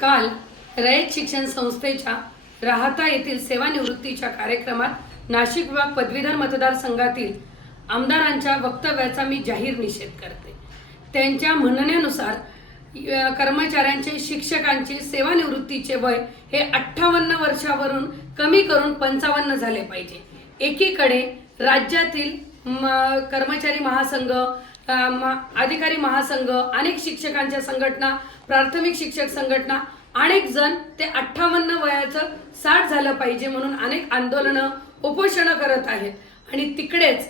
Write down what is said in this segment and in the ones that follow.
काल रयत शिक्षण संस्थेच्या राहता येथील सेवानिवृत्तीच्या कार्यक्रमात नाशिक विभाग पदवीधर मतदारसंघातील आमदारांच्या वक्तव्याचा मी जाहीर निषेध करते। त्यांच्या म्हणण्यानुसार कर्मचाऱ्यांचे शिक्षकांचे सेवानिवृत्तीचे वय हे 58 वर्षावरून कमी करून 55 झाले पाहिजे। एकीकडे राज्यातील कर्मचारी महासंघ, अधिकारी महासंघ, अनेक शिक्षकांच्या संघटना, प्राथमिक शिक्षक संघटना, अनेक जण ते 58 वयाचं 60 झालं पाहिजे म्हणून अनेक आंदोलनं उपोषण करत आहेत आणि तिकडेच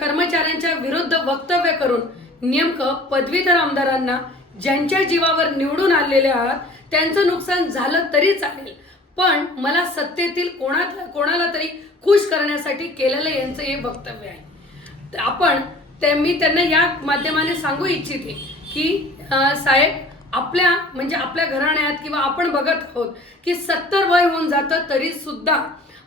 कर्मचाऱ्यांच्या विरुद्ध वक्तव्य करून नेमकं पदवीधर आमदारांना ज्यांच्या जीवावर निवडून आलेले आहात त्यांचं नुकसान झालं तरी चालेल, पण मला सत्तेतील कोणाला तरी खुश करण्यासाठी केलेलं यांचं हे वक्तव्य आहे। मी त्यांना या माध्यमाने सांगू इच्छिते की साहेब, आपल्या घराण्यात किंवा आपण बघत आहोत की 70 वय होऊन जातं तरी सुद्धा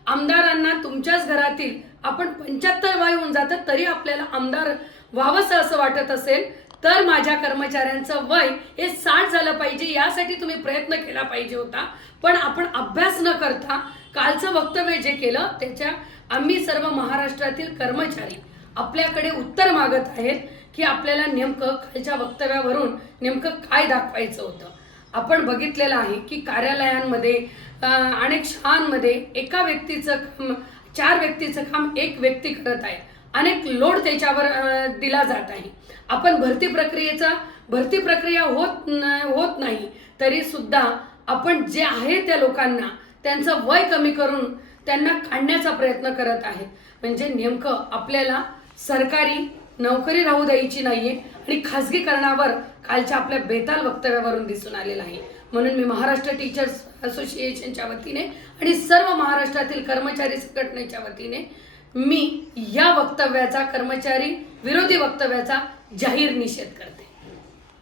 आमदारांना तुमच्याच घरातील आपण 75 वय होऊन जातं तरी आपल्याला आमदार व्हावंसं असं वाटत असेल तर माझ्या कर्मचाऱ्यांचं वय हे 60 झालं पाहिजे यासाठी तुम्ही प्रयत्न केला पाहिजे होता। पण आपण अभ्यास न करता कालचं वक्तव्य जे केलं त्याच्या आम्ही सर्व महाराष्ट्रातील कर्मचारी आपल्याकडे उत्तर मागत आहेत की आपल्याला नेमकं कालच्या वक्तव्यावरून नेमकं काय दाखवायचं होतं। आपण बघितलेलं आहे की कार्यालयांमध्ये अनेक शाळांमध्ये एका व्यक्तीचं 4 व्यक्तीचं काम एक व्यक्ती करत आहे, अनेक लोड त्याच्यावर दिला जात आहे। आपण भरती प्रक्रिया होत नाही तरी सुद्धा आपण जे आहे त्या लोकांना त्यांचं वय कमी करून त्यांना काढण्याचा प्रयत्न करत आहेत। म्हणजे नेमकं आपल्याला सरकारी नोकरी राहू द्यायची नाहीये आणि खाजगीकरणावर कालच्या आपल्या बेताल वक्तव्यावरून दिसून आलेलं आहे। म्हणून मी महाराष्ट्र टीचर्स असोसिएशनच्या वतीने आणि सर्व महाराष्ट्रातील कर्मचारी संघटनेच्या वतीने मी या वक्तव्याचा, कर्मचारी विरोधी वक्तव्याचा जाहीर निषेध करते।